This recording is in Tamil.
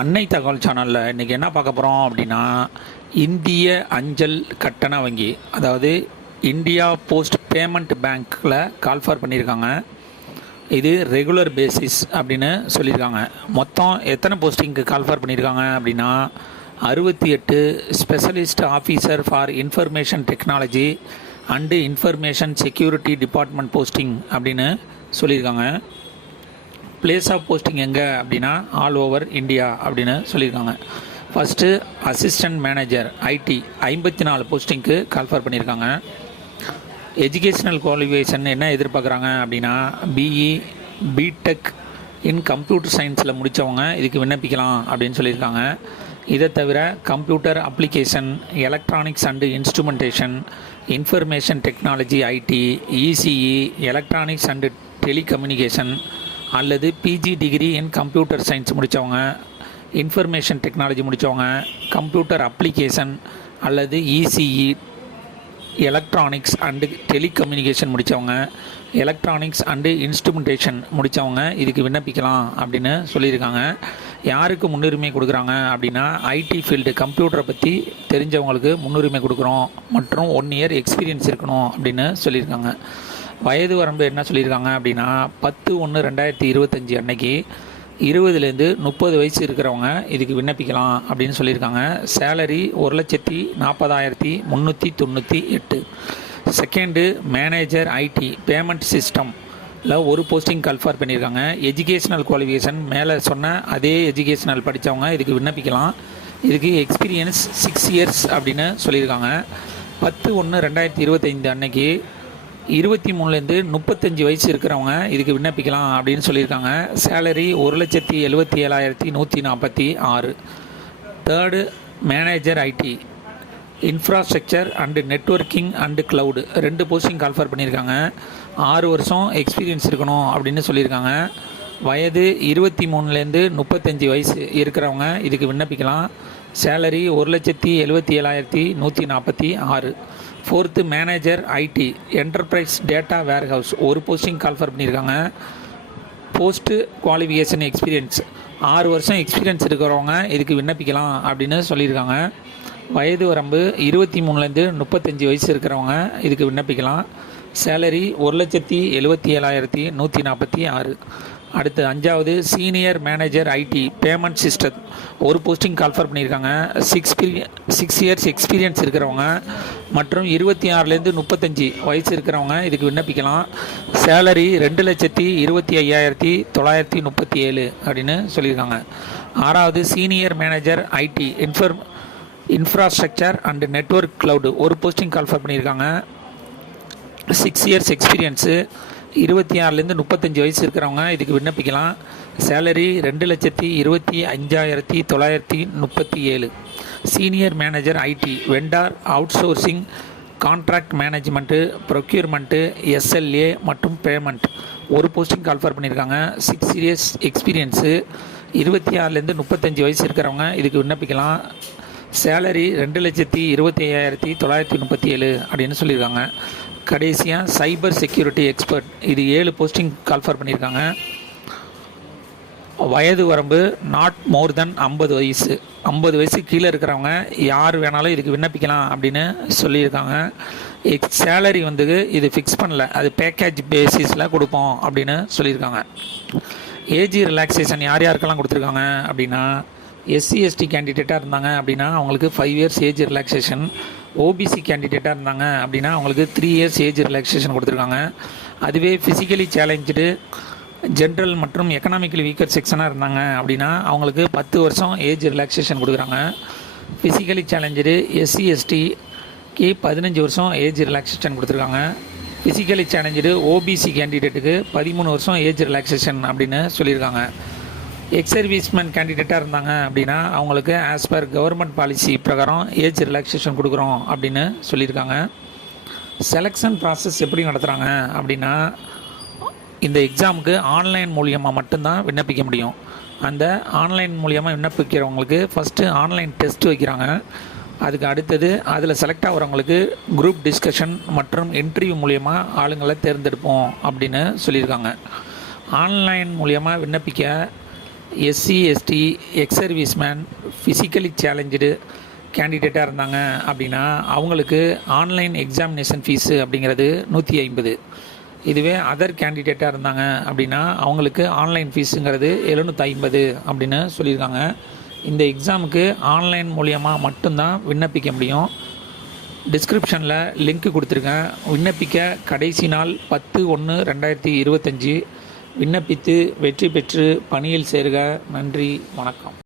அன்னை தகவல் சேனலில் இன்றைக்கி என்ன பார்க்க போகிறோம் அப்படின்னா இந்திய அஞ்சல் கட்டண வங்கி அதாவது இந்தியா போஸ்ட் பேமெண்ட் பேங்க்கில் கால்ஃபார் பண்ணியிருக்காங்க. இது ரெகுலர் பேசிஸ் அப்படின்னு சொல்லியிருக்காங்க. மொத்தம் எத்தனை போஸ்டிங்க்கு கால்ஃபார் பண்ணியிருக்காங்க அப்படின்னா அறுபத்தி எட்டு specialist officer for information technology and information security department posting அப்படின்னு சொல்லியிருக்காங்க. பிளேஸ் ஆஃப் போஸ்டிங் எங்கே அப்படின்னா ஆல் ஓவர் இந்தியா அப்படின்னு சொல்லியிருக்காங்க. ஃபஸ்ட்டு அசிஸ்டன்ட் மேனேஜர் ஐடி ஐம்பத்தி நாலு போஸ்டிங்க்கு கால்ஃபர் பண்ணியிருக்காங்க. எஜுகேஷனல் குவாலிஃபிகேஷன் என்ன எதிர்பார்க்குறாங்க அப்படின்னா பிஇ பிடெக் இன் கம்ப்யூட்டர் சயின்ஸில் முடித்தவங்க இதுக்கு விண்ணப்பிக்கலாம் அப்படின்னு சொல்லியிருக்காங்க. இதை தவிர computer application electronics and instrumentation information technology IT ECE electronics and telecommunication அல்லது PG degree in computer science முடித்தவங்க இன்ஃபர்மேஷன் டெக்னாலஜி முடித்தவங்க கம்ப்யூட்டர் அப்ளிகேஷன் அல்லது இசிஇ எலக்ட்ரானிக்ஸ் அண்டு டெலிகம்யூனிகேஷன் முடித்தவங்க எலக்ட்ரானிக்ஸ் அண்டு இன்ஸ்ட்ருமெண்டேஷன் முடித்தவங்க இதுக்கு விண்ணப்பிக்கலாம் அப்படின்னு சொல்லியிருக்காங்க. யாருக்கு முன்னுரிமை கொடுக்குறாங்க அப்படின்னா ஐடி ஃபீல்டு கம்ப்யூட்டரை பற்றி தெரிஞ்சவங்களுக்கு முன்னுரிமை கொடுக்குறோம் மற்றும் ஒன் இயர் எக்ஸ்பீரியன்ஸ் இருக்கணும் அப்படின்னு சொல்லியிருக்காங்க. வயது வரம்பு என்ன சொல்லியிருக்காங்க அப்படின்னா பத்து ஒன்று ரெண்டாயிரத்தி இருபத்தஞ்சி அன்னைக்கு இருபதுலேருந்து முப்பது வயசு இருக்கிறவங்க இதுக்கு விண்ணப்பிக்கலாம் அப்படின்னு சொல்லியிருக்காங்க. சேலரி ஒரு லட்சத்தி நாற்பதாயிரத்தி முந்நூற்றி தொண்ணூற்றி எட்டு. செகண்டு மேனேஜர் ஐடி பேமெண்ட் சிஸ்டமில் ஒரு போஸ்டிங் கல்ஃபார் பண்ணியிருக்காங்க. எஜுகேஷனல் குவாலிஃபிகேஷன் மேலே சொன்ன அதே எஜுகேஷனல் படித்தவங்க இதுக்கு விண்ணப்பிக்கலாம். இதுக்கு எக்ஸ்பீரியன்ஸ் சிக்ஸ் இயர்ஸ் அப்படின்னு சொல்லியிருக்காங்க. பத்து ஒன்று ரெண்டாயிரத்தி இருபத்தைந்து அன்னைக்கு இருபத்தி மூணுலேருந்து முப்பத்தஞ்சு வயசு இருக்கிறவங்க இதுக்கு விண்ணப்பிக்கலாம் அப்படின்னு சொல்லியிருக்காங்க. சேலரி ஒரு லட்சத்தி எழுபத்தி ஏழாயிரத்தி நூற்றி நாற்பத்தி ஆறு. Third manager IT infrastructure and networking and cloud ரெண்டு போஸ்டிங் கால்ஃபர் பண்ணியிருக்காங்க. ஆறு வருஷம் எக்ஸ்பீரியன்ஸ் இருக்கணும் அப்படின்னு சொல்லியிருக்காங்க. வயது இருபத்தி மூணுலேருந்து முப்பத்தஞ்சு வயசு இருக்கிறவங்க இதுக்கு விண்ணப்பிக்கலாம். சேலரி ஒரு லட்சத்தி எழுபத்தி ஏழாயிரத்தி நூற்றி நாற்பத்தி ஆறு. Fourth manager IT enterprise data warehouse ஒரு போஸ்டிங் கால்ஃபர் பண்ணியிருக்காங்க. போஸ்ட்டு குவாலிஃபிகேஷன் எக்ஸ்பீரியன்ஸ் ஆறு வருஷம் எக்ஸ்பீரியன்ஸ் இருக்கிறவங்க இதுக்கு விண்ணப்பிக்கலாம் அப்படின்னு சொல்லியிருக்காங்க. வயது வரம்பு இருபத்தி மூணுலேருந்து முப்பத்தஞ்சு வயசு இருக்கிறவங்க இதுக்கு விண்ணப்பிக்கலாம். சேலரி ஒரு லட்சத்தி எழுபத்தி ஏழாயிரத்தி நூற்றி நாற்பத்தி ஆறு. அடுத்து அஞ்சாவது senior manager IT payment system. ஒரு போஸ்டிங் கால்ஃபர் பண்ணியிருக்காங்க. சிக்ஸ் சிக்ஸ் இயர்ஸ் எக்ஸ்பீரியன்ஸ் இருக்கிறவங்க மற்றும் இருபத்தி ஆறுலேருந்து முப்பத்தஞ்சு வயசு இருக்கிறவங்க. இதுக்கு விண்ணப்பிக்கலாம். சேலரி ரெண்டு லட்சத்தி இருபத்தி ஐயாயிரத்தி தொள்ளாயிரத்தி முப்பத்தி ஏழு அப்படின்னு சொல்லியிருக்காங்க. ஆறாவது senior manager IT infra infrastructure and network cloud ஒரு போஸ்டிங் கால்ஃபர் பண்ணியிருக்காங்க. சிக்ஸ் இயர்ஸ் எக்ஸ்பீரியன்ஸு இருபத்தி ஆறுலேருந்து முப்பத்தஞ்சு வயசு இருக்கிறவங்க இதுக்கு விண்ணப்பிக்கலாம். சேலரி ரெண்டு லட்சத்தி இருபத்தி அஞ்சாயிரத்தி தொள்ளாயிரத்தி முப்பத்தி ஏழு. Senior manager IT vendor outsourcing contract management procurement SLA மற்றும் பேமெண்ட் ஒரு போஸ்டிங் கால்ஃபர் பண்ணியிருக்காங்க. சிக்ஸ் இயர்ஸ் எக்ஸ்பீரியன்ஸு இருபத்தி ஆறுலேருந்து முப்பத்தஞ்சு வயசு இருக்கிறவங்க இதுக்கு விண்ணப்பிக்கலாம். சேலரி ரெண்டு லட்சத்தி இருபத்தி ஐயாயிரத்தி தொள்ளாயிரத்தி முப்பத்தி ஏழு அப்படின்னு சொல்லியிருக்காங்க. கடைசியாக சைபர் செக்யூரிட்டி எக்ஸ்பர்ட் இது ஏழு போஸ்டிங் கால்ஃபர் பண்ணியிருக்காங்க. வயது வரம்பு நாட் மோர் தென் ஐம்பது வயசு. ஐம்பது வயசு கீழே இருக்கிறவங்க யார் வேணாலும் இதுக்கு விண்ணப்பிக்கலாம் அப்படின்னு சொல்லியிருக்காங்க. எக்ஸ் சேலரி வந்து இது ஃபிக்ஸ் பண்ணல. அது பேக்கேஜ் பேசிஸில் கொடுப்போம் அப்படின்னு சொல்லியிருக்காங்க. ஏஜி ரிலாக்ஸேஷன் யார் யாருக்கெல்லாம் கொடுத்துருக்காங்க அப்படின்னா எஸ்சி எஸ்டி கேண்டிடேட்டாக இருந்தாங்க அப்படின்னா அவங்களுக்கு five years age relaxation OBC கேண்டிடேட்டாக இருந்தாங்க அப்படின்னா அவங்களுக்கு த்ரீ இயர்ஸ் ஏஜ் ரிலாக்ஸேஷன் கொடுத்துருக்காங்க. அதுவே ஃபிசிக்கலி சேலஞ்சுடு ஜென்ரல் மற்றும் எக்கனாமிக்கலி வீக்கர் செக்ஷனாக இருந்தாங்க அப்படின்னா அவங்களுக்கு பத்து வருஷம் ஏஜ் ரிலாக்ஸேஷன் கொடுக்குறாங்க. ஃபிசிக்கலி சேலஞ்சு எஸ்சி எஸ்டிக்கு பதினஞ்சு வருஷம் ஏஜ் ரிலாக்ஸேஷன் கொடுத்துருக்காங்க. ஃபிசிக்கலி சேலஞ்சு ஓபிசி கேண்டிடேட்டுக்கு பதிமூணு வருஷம் ஏஜ் ரிலாக்ஸேஷன் அப்படின்னு சொல்லியிருக்காங்க. எக்ஸ் சர்வீஸ்மேன் கேண்டிடேட்டாக இருந்தாங்க அப்படின்னா அவங்களுக்கு ஆஸ் பர் கவர்மெண்ட் பாலிசி பிரகாரம் ஏஜ் ரிலாக்ஸேஷன் கொடுக்குறோம் அப்படின்னு சொல்லியிருக்காங்க. செலெக்ஷன் ப்ராசஸ் எப்படி நடத்துகிறாங்க அப்படின்னா இந்த எக்ஸாமுக்கு ஆன்லைன் மூலியமாக மட்டும்தான் விண்ணப்பிக்க முடியும். அந்த ஆன்லைன் மூலியமாக விண்ணப்பிக்கிறவங்களுக்கு ஃபஸ்ட்டு ஆன்லைன் டெஸ்ட் வைக்கிறாங்க. அதுக்கு அடுத்தது அதில் செலக்ட் ஆகிறவங்களுக்கு குரூப் டிஸ்கஷன் மற்றும் இன்டர்வியூ மூலியமாக ஆளுங்களை தேர்ந்தெடுப்போம் அப்படின்னு சொல்லியிருக்காங்க. ஆன்லைன் மூலியமாக விண்ணப்பிக்க SC ST ex serviceman physically challenge கேண்டிடேட்டாக இருந்தாங்க அப்படின்னா அவங்களுக்கு ஆன்லைன் எக்ஸாமினேஷன் ஃபீஸு அப்படிங்கிறது நூற்றி ஐம்பது. இதுவே அதர் கேண்டிடேட்டாக இருந்தாங்க அப்படின்னா அவங்களுக்கு ஆன்லைன் ஃபீஸுங்கிறது எழுநூற்றி ஐம்பது அப்படின்னு சொல்லியிருக்காங்க. இந்த எக்ஸாமுக்கு ஆன்லைன் மூலியமாக மட்டும்தான் விண்ணப்பிக்க முடியும். டிஸ்கிரிப்ஷனில் லிங்க் கொடுத்துருக்கேன். விண்ணப்பிக்க கடைசி நாள் பத்து ஒன்று ரெண்டாயிரத்தி இருபத்தஞ்சி. விண்ணப்பித்து வெற்றி பெற்று பணியில் சேருக. நன்றி. வணக்கம்.